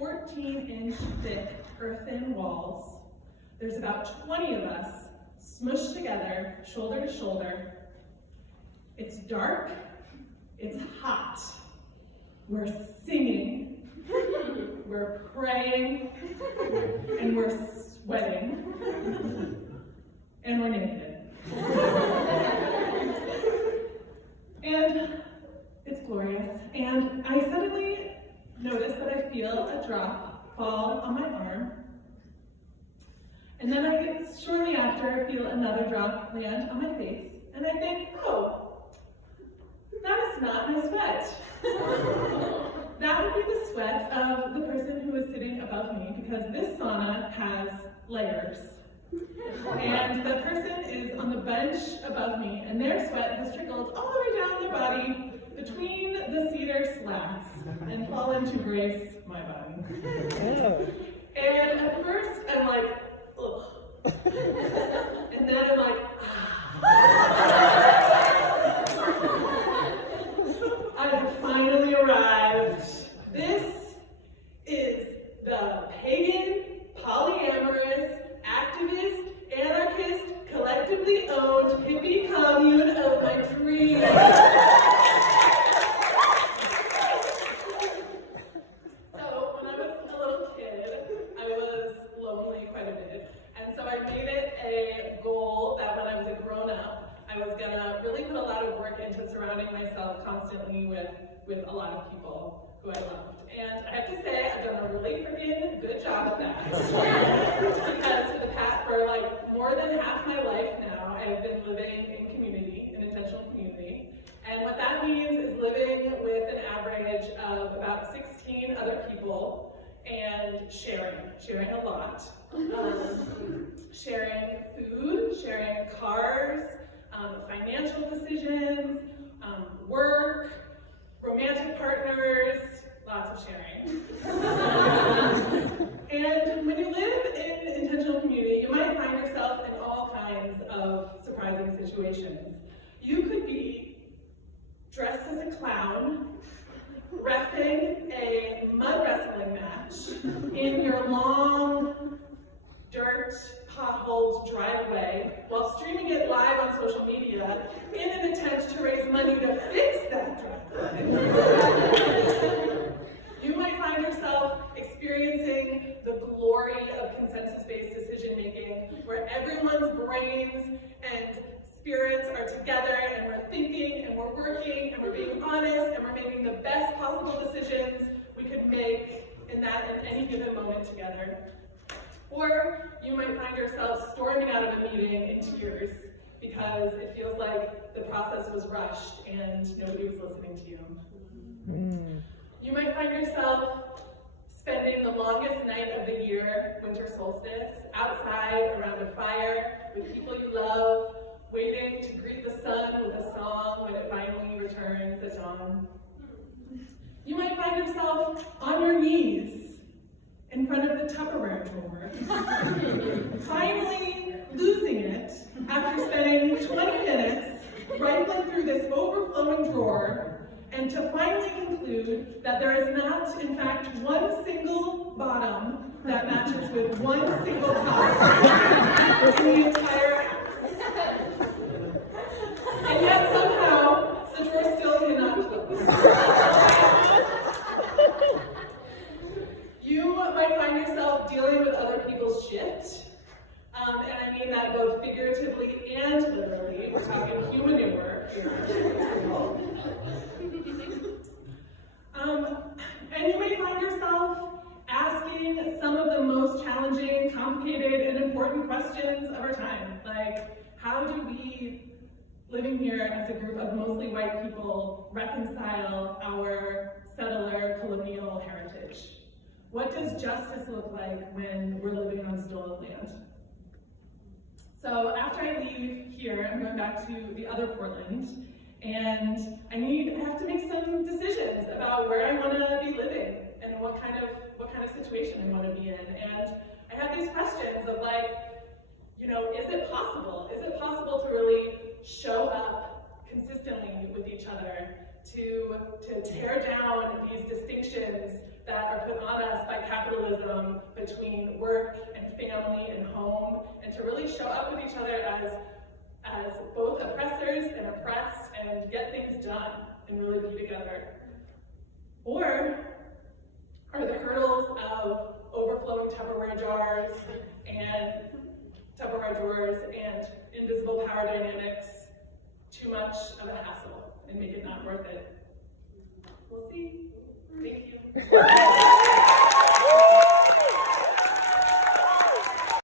14-inch thick earthen walls. There's about 20 of us smushed together, shoulder to shoulder. It's dark, it's hot. We're singing, we're praying, and we're sweating, and we're naked. And it's glorious. And I suddenly notice that I feel a drop fall on my arm. And then shortly after, I feel another drop land on my face. And I think, oh, that is not my sweat. That would be the sweat of the person who is sitting above me, because this sauna has layers. And the person is on the bench above me, and their sweat has trickled all the way down their body between the cedar slats and fallen to grace my body. And at first, I'm like, ugh. And then I'm like, I have finally arrived. This is the pagan, polyamorous, activist, anarchist, collectively owned hippie commune of my dreams. So when I was a little kid, I was lonely quite a bit. And so I made it a goal that when I was a grown-up, I was gonna really put a lot of work into surrounding myself constantly with a lot of people who I loved. And I have to say, I've done a really freaking good job of that. Because for like more than half my life now, I've been living in community, in intentional community. And what that means is living with an average of about 16 other people and sharing a lot. Sharing food, sharing cars, financial decisions, work, romantic partners, lots of sharing. And when you live in intentional community, you might find yourself in all kinds of surprising situations. You could be dressed as a clown, reffing a mud wrestling match in your long, dirt potholed driveway while streaming it live on social media in an attempt to raise money to fix that driveway. You might find yourself experiencing the glory of consensus-based decision-making, where everyone's brains and spirits are together, and we're thinking, and we're working, and we're being honest, and we're making the best possible decisions we could make in any given moment together. Or you might find yourself storming out of a meeting in tears because it feels like the process was rushed and nobody was listening to you. You might find yourself spending the longest night of the year, winter solstice, outside around a fire with people you love, waiting to greet the sun with a song when it finally returns at dawn. You might find yourself on your knees in front of the Tupperware drawer, finally losing it after spending 20 minutes rifling through this overflowing drawer, and to finally conclude that there is not, in fact, one single bottom that matches with one single top in the entire house. And yet somehow, the drawer still cannot close. You might find yourself dealing with other people's shit, and I mean that both figuratively and literally. We're talking human work here. And you may find yourself asking some of the most challenging, complicated, and important questions of our time, like how do we, living here as a group of mostly white people, reconcile our settler colonial heritage? What does justice look like when we're living on stolen land? So after I leave here, I'm going back to the other Portland, and I have to make some decisions about where I want to be living and what kind of situation I want to be in. And I have these questions of like, is it possible? Is it possible to really show up consistently with each other, to tear down these distinctions that are put on us by capitalism between work and family and home, and to really show up with each other as both oppressors and oppressed and get things done and really be together? Or are the hurdles of overflowing Tupperware drawers and invisible power dynamics too much of a hassle and make it not worth it? We'll see. Thank you.